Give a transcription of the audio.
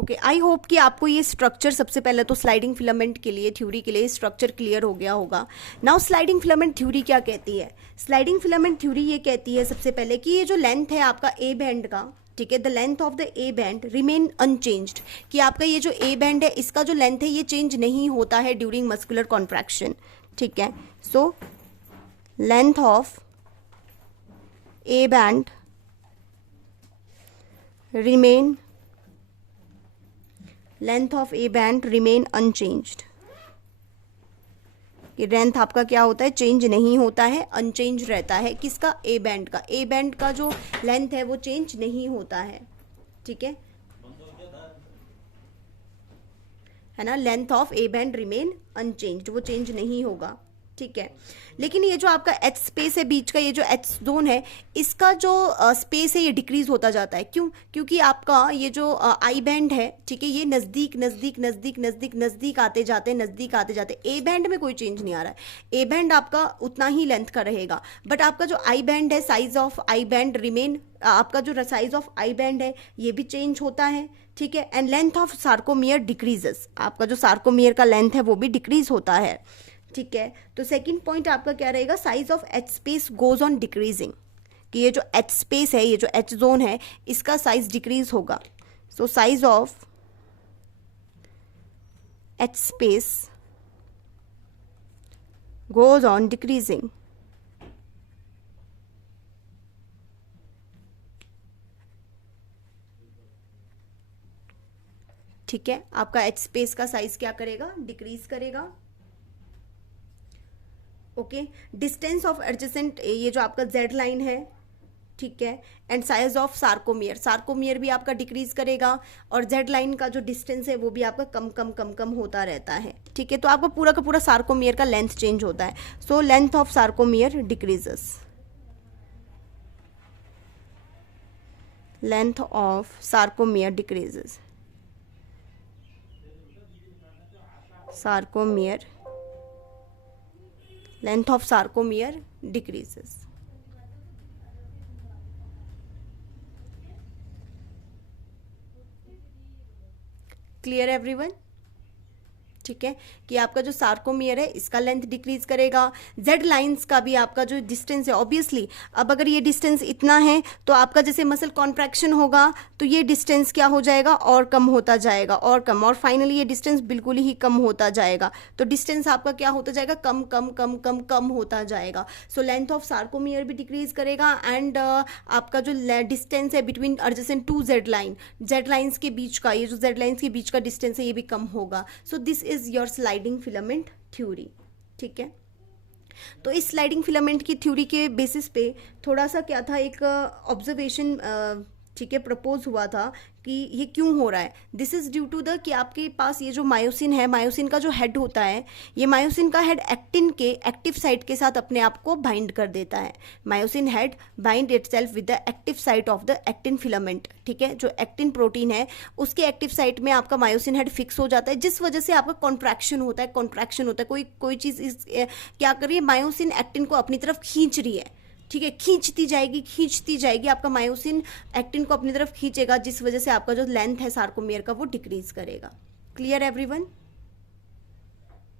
Okay, I hope कि आपको ये स्ट्रक्चर सबसे पहले तो स्लाइडिंग फिलामेंट के लिए थ्योरी के लिए स्ट्रक्चर क्लियर हो गया होगा। नाउ स्लाइडिंग फिलामेंट थ्योरी क्या कहती है? स्लाइडिंग फिलामेंट थ्योरी ये कहती है सबसे पहले कि ये जो लेंथ है आपका ए बैंड का, ठीक है, the length of the A band remain unchanged, कि आपका ये जो ए बैंड है इसका जो लेंथ है ये चेंज नहीं होता है ड्यूरिंग मस्कुलर कॉन्ट्रैक्शन, ठीक है। सो length of A band remain length of A band remain unchanged, कि लेंथ आपका क्या होता है, चेंज नहीं होता है, अनचेंज रहता है। किसका? ए बैंड का। ए बैंड का जो लेंथ है वो चेंज नहीं होता है, ठीक है ना। Length of A band remain unchanged, वो चेंज नहीं होगा, ठीक है। लेकिन ये जो आपका एच स्पेस है बीच का, ये जो एच जोन है, इसका जो स्पेस है ये डिक्रीज होता जाता है। क्यों? क्योंकि आपका ये जो आई बैंड है, ठीक है, ये नज़दीक नज़दीक नज़दीक नज़दीक नज़दीक आते जाते नज़दीक आते जाते, ए बैंड में कोई चेंज नहीं आ रहा है। ए बैंड आपका उतना ही लेंथ का रहेगा, बट आपका जो आई बैंड है, size of I band remain, आपका जो साइज ऑफ आई बैंड है ये भी चेंज होता है, ठीक है। And length of sarcomere decreases, आपका जो सार्कोमियर का लेंथ है वो भी डिक्रीज होता है, ठीक है। तो सेकंड पॉइंट आपका क्या रहेगा? Size of each space goes on decreasing, कि ये जो एच स्पेस है, ये जो एच जोन है, इसका साइज डिक्रीज होगा। So size of each space goes on decreasing, ठीक है। आपका एच स्पेस का साइज क्या करेगा? डिक्रीज करेगा, ओके। डिस्टेंस ऑफ एडजेसेंट, ये जो आपका जेड लाइन है, ठीक है, and size of sarcomere, sarcomere भी आपका डिक्रीज करेगा, और जेड लाइन का जो डिस्टेंस है वो भी आपका कम कम कम कम होता रहता है, ठीक है। तो आपका पूरा का पूरा सार्कोमियर का लेंथ चेंज होता है। सो length of sarcomere decreases, length of sarcomere decreases, sarcomere length of sarcomere decreases, clear everyone? ठीक है, कि आपका जो सार्कोमियर है इसका लेंथ डिक्रीज करेगा। जेड लाइंस का भी आपका जो डिस्टेंस है, ऑब्वियसली अब अगर ये डिस्टेंस इतना है तो आपका जैसे मसल कॉन्ट्रैक्शन होगा तो ये डिस्टेंस क्या हो जाएगा? और कम होता जाएगा, और कम, और फाइनली ये डिस्टेंस बिल्कुल ही कम होता जाएगा। तो डिस्टेंस आपका क्या होता जाएगा? कम कम कम कम कम होता जाएगा। सो लेंथ ऑफ सार्कोमियर भी डिक्रीज करेगा, एंड आपका जो डिस्टेंस है between adjacent two Z line, Z lines के बीच का, ये जो जेड लाइंस के बीच का डिस्टेंस है ये भी कम होगा। So this is your sliding filament theory, ठीक है। तो इस स्लाइडिंग फिलामेंट की थ्योरी के बेसिस पे थोड़ा सा क्या था, एक ऑब्जर्वेशन, ठीक है, प्रपोज हुआ था कि ये क्यों हो रहा है। This is due to the, कि आपके पास ये जो मायोसिन है, मायोसिन का जो हेड होता है, ये मायोसिन का हेड एक्टिन के एक्टिव साइट के साथ अपने आप को बाइंड कर देता है। Myosin head bind itself with the active site of the actin filament, ठीक है। जो एक्टिन प्रोटीन है उसके एक्टिव साइट में आपका मायोसिन हेड फिक्स हो जाता है, जिस वजह से आपका कॉन्ट्रैक्शन होता है, कॉन्ट्रैक्शन होता है। कोई चीज़ क्या कर रही है? मायोसिन एक्टिन को अपनी तरफ खींच रही है, ठीक है, खींचती जाएगी, आपका मायोसिन एक्टिन को अपनी तरफ खींचेगा, जिस वजह से आपका जो लेंथ है सार्कोमियर का वो डिक्रीज करेगा। Clear everyone?